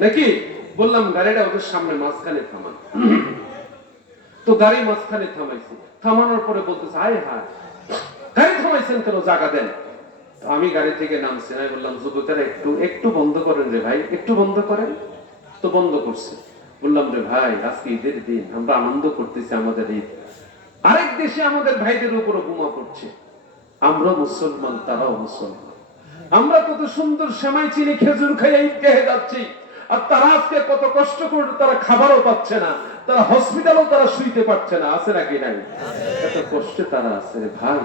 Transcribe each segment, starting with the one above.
নাকি? বললাম গাড়িটা ওদের সামনে মাঝখানে থামান। তো গাড়ি মাঝখানে থামাইছি, থামানোর পরে বলতেছে হায় হায় গাড়ি থামাইছেন কেন, জায়গা দেন। আমি গাড়ি থেকে নামছি, আমি বললাম যুবকেরা একটু একটু বন্ধ করেন রে ভাই, একটু বন্ধ করেন। তো বন্ধ করছে। বললাম রে ভাই আজকে ঈদের দিন, আমরা আনন্দ করতেছি আমাদের ঈদ, আরেক দেশে আমাদের ভাইদের উপর বোমা পড়ছে, আমরা মুসলমান তারাও মুসলমান, আমরা কত সুন্দর সেমাই চিনি খেজুর খাই ঈদ খেয়ে যাচ্ছি, আর তারা আজকে কত কষ্ট করে তারা খাবারও পাচ্ছে না, তারা হসপিটালও তারা শুইতে পারছে না, আছে নাকি নাই? এত কষ্টে তারা আছে রে ভাই।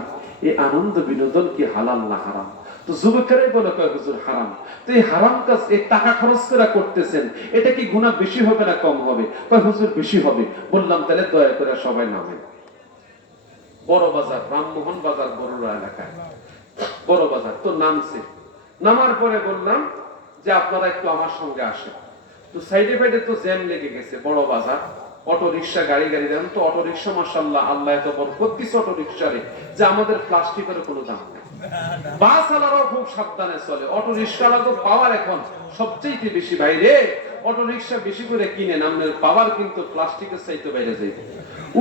এই আনন্দ বিনোদন কি হালাল না হারাম? তো যুবকেরাই বলে কয় হুজুর হারাম। তো এই হারাম কাজ এই টাকা খরচ করে করতেছেন, এটা কি গুনাহ বেশি হবে না কম হবে? কয় হুজুর বেশি হবে। বললাম তাহলে দয়া করে সবাই নামেন। বড় বাজার, রামমোহন বাজার বড়রা এলাকায় বড় বাজার। তো নামছে, নামার পরে বললাম যে আপনারা একটু আমার সঙ্গে আসেন। তো সাইডে ফাইডে তো জ্যাম লেগে গেছে, বড় বাজার, অটো রিক্সা গাড়ি দেন। তো অটো রিক্সা মাশাআল্লাহ আল্লাহ এত বরকত দিছে অটো রিক্সারে যে আমাদের প্লাস্টিকের কোনো দাম নেই। বাস আলারাও খুব সাবধানে চলে, অটো রিক্সাওয়ালা তো পাওয়ার এখন সবচেয়ে বেশি বাইরে, অটো রিক্সা বেশি করে কিনেন, আপনার পাওয়ার কিন্তু প্লাস্টিকের চাইতে বাইরে যাইবে।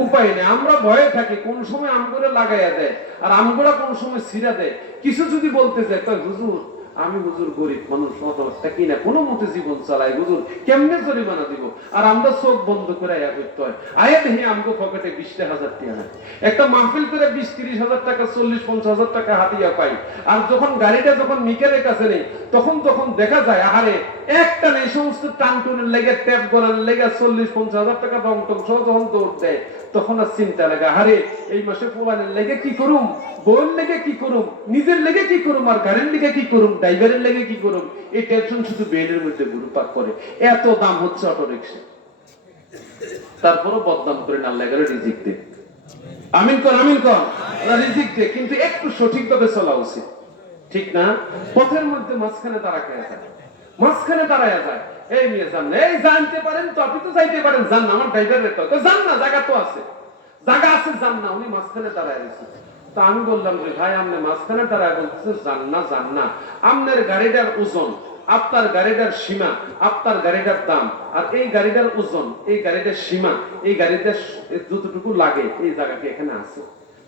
উপায় নেই, আমরা ভয়ে থাকি কোন সময় আমগুলো লাগাইয়া দেয় আর আমগুলা কোন সময় ছিঁড়া দেয়। কিছু যদি বলতে যায় কয় হুজুর আমি হুজুর গরিব মানুষ, অতটা কিনা কোনো মতে জীবন চালাই, হুজুর কেমনে জরিমানা দিব? আর আমরা চোখ বন্ধ করে আয়া করতে হয়, আয়া দেখি আমগো পকেটে 20,000 টাকা নাই। একটা মাহফিল করে 20-30 হাজার টাকা 40-50 হাজার টাকা হাতিয়া পাই, আর যখন গাড়িটা যখন মিকেলের কাছে নেই তখন দেখা যায় আহারে একটা নেই, সমস্ত টানটুনের লেগে ট্যাপ করার লেগে 40-50 হাজার টাকা রং টং সহ যখন দৌড় দেয় তখন আর চিন্তা লাগে আহারে এই মাসে পোলানের লেগে কি করুম, বউয়ের লেগে কি করুম, নিজের লেগে কি করুম, আর গাড়ির লেগে কি করুম, ড্রাইভারের লেগে কি করুম। এই টেনশন শুধু বেডের মধ্যে ঘুরপাক করে। এত দাম হচ্ছে অটো রিক্সা, তারপরও বদনাম করে না আল্লাহ রিজিক দে। আমিন কর, আমিন কর, রিজিক দে, কিন্তু একটু সঠিকভাবে চলা উচিত, ঠিক না? পথের মধ্যে মাঝখানে তারা খেয়ে যায়, মাঝখানে দাঁড়ায় যায়, এই নিয়ে যান, এই জানতে পারেন তো আপনি তো যাইতে পারেন, যান না, আমার ড্রাইভারের তো যান না, জায়গা তো আছে, জায়গা আছে, যান না। উনি মাঝখানে দাঁড়ায় গেছে। তা আমি বললাম যে ভাই আপনি মাঝখানে দাঁড়ায় বলতেছে যান না, যান না, আপনার গাড়িটার ওজন, আপনার গাড়িটার সীমা, আপনার গাড়িটার দাম, আর এই গাড়িটার ওজন, এই গাড়িটার সীমা, এই গাড়িটার যতটুকু লাগে এই জায়গাটি এখানে আছে।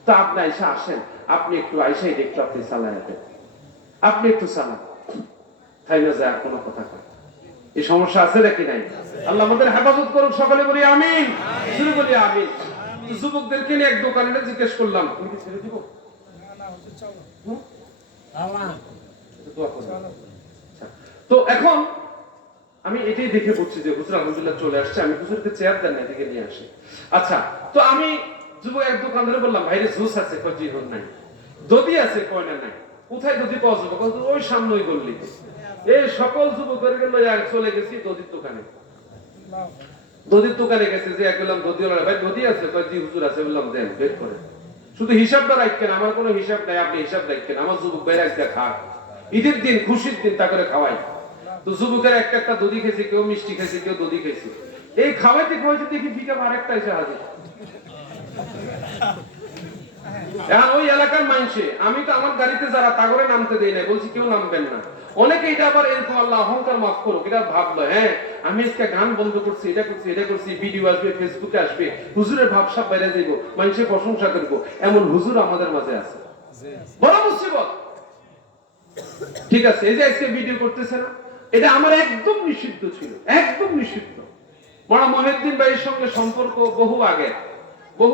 তো আপনি আইসা আসেন, আপনি একটু আইসা এটা একটু আপনি চালায় দেন, আপনি একটু চালান, তাই না? যায় আর কোনো কথা কয় এই সমস্যা আছে নাকি নাই? আল্লাহ আমাদের হেফাজত করুক, সকলে বলি আমিন, শুরু বলি আমিন। যুবকদেরকে নিয়ে এক দোকানে জিজ্ঞেস করলাম তুমি কি ছেড়ে দিব? তো এখন আমি এটাই দেখে বলছি যে হুজুর আলহামদুলিল্লাহ চলে আসছে, আমি হুজুরকে চেয়ার দেন না, এদিকে নিয়ে আসি। আচ্ছা, তো আমি যুবক এক দোকানদারে বললাম ভাইরে জুস আছে? কয় জি হন নাই। দধি আছে? কয় না নাই। কোথায় দধি পাওয়া যাবে? ওই সামনে ওই গল্লিতে। এই সকল যুবকের চলে গেছি দধির দোকানে, দধির দোকানে গেছে যে বললাম দধি ভাই দধি আছে? কয় জি হুজুর আছে। বললাম দেন, বের করে। শুধু হিসাবটা রাখেন, আমার কোনো হিসাব নাই, আপনি হিসাব রাখেন, আমার যুবক বাইরে একটা খাক, ঈদের দিন খুশির দিন তা করে খাওয়াই। তো যুবকের একটা একটা দধি খেয়েছে, কেউ মিষ্টি খেয়েছে, কেউ দধি খেয়েছে। এই খাওয়াইতে খাওয়াইতে দেখি পিকআপ আরেকটা এসে হাজির। এখন ওই এলাকার মানুষে, আমি তো আমার গাড়িতে যারা তাগরে নামতে দেই না, বলছি কেউ নামবেন না। অনেকে এটা আবার এরকম আল্লাহ অহংকার মাফ করুক, এটা ভাবলো হ্যাঁ আমি আজকে গান বন্ধ করছি, এটা করছি, এটা করছি, ভিডিও আসবে, ফেসবুকে আসবে, হুজুরের ভাবসাব বাইরে যাইব, মানুষের প্রশংসা করবো, এমন হুজুর আমাদের মাঝে আছে। বড় মুসিবত। ঠিক আছে, এই যে আজকে ভিডিও করতেছে না, এটা আমার একদম নিষিদ্ধ ছিল, একদম নিষিদ্ধ। মারা মহিউদ্দিন ভাইয়ের সঙ্গে সম্পর্ক বহু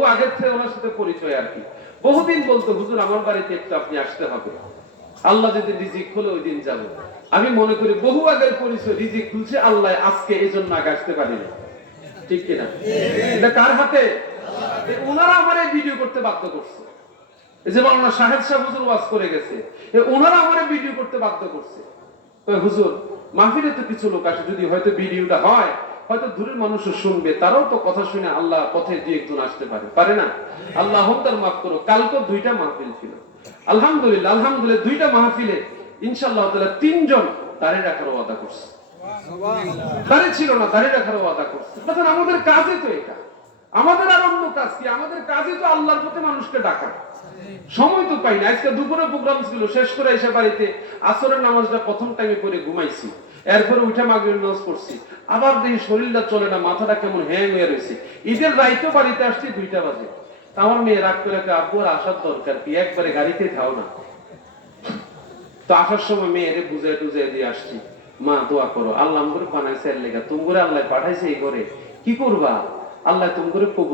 আগের থেকে ওনার সাথে পরিচয় আর কি। বহুদিন বলতো হুজুর আমার বাড়িতে একটু আপনি আসতে হবে, আল্লাহ যদি রিজিক খুলে ওই দিন যাবো। আমি মনে করি বহু আগের পরিচয়, রিজিক খুলছে আল্লাহ, আজকে এই জন্য আগে আসতে পারি না, ঠিক কিনা? এটা কার হাতে? ওনারা আমার এই ভিডিও করতে বাধ্য করছে। এই যে মাওলানা শাহেদ সাহেব হুজুর ওয়াজ করে গেছে, ওনারা আমার ভিডিও করতে বাধ্য করছে। হুজুর মাহফিলে তো কিছু লোক আসে, যদি হয়তো ভিডিওটা হয় হয়তো দূরের মানুষও শুনবে, তারাও তো কথা শুনে আল্লাহ পথে দুই একজন আসতে পারে না? আল্লাহ তার মাফ করো। কালকে 2টা মাহফিল ছিল, আলহামদুলিল্লাহ আলহামদুলিল্লাহ 2টা মাহফিলে ইনশাআল্লাহ তাআলা 3 জন দাড়ি রাখার ওয়াদা করছে। দাড়ি ছিল না, দাড়ি রাখার ওয়াদা করছে। তখন আমাদের কাজে তো এটা, আমাদের আর অন্য কাজ কি? আমাদের কাজে তো আল্লাহর পথে মানুষকে ডাকা। সময় তো পাই না। আজকে দুপুরে প্রোগ্রাম ছিল, শেষ করে এসে বাড়িতে আসরের নামাজটা প্রথম টাইমে পড়ে ঘুমাইছি। এরপরে উঠে মাগরিব নামাজ পড়ছি, আবার দেখি শরীরটা চলে না, মাথাটা কেমন হ্যাং হয়ে রয়েছে। ঈদের রাইতেও বাড়িতে আসছি 2টা বাজে। আমার মেয়ে রাগ করে, আব্বু আর আসার দরকার কি, একবারে গাড়িতে থাও না। তো আসার সময় মেয়েরে বুঝাই টুজাই দিয়ে আসছি, মা দোয়া করো, আল্লাহ করে বানাইছে এর লেগা, তুমি করে আল্লাহ পাঠাইছে এই করে, কি করবা, আল্লাহ তুমি করে কবুল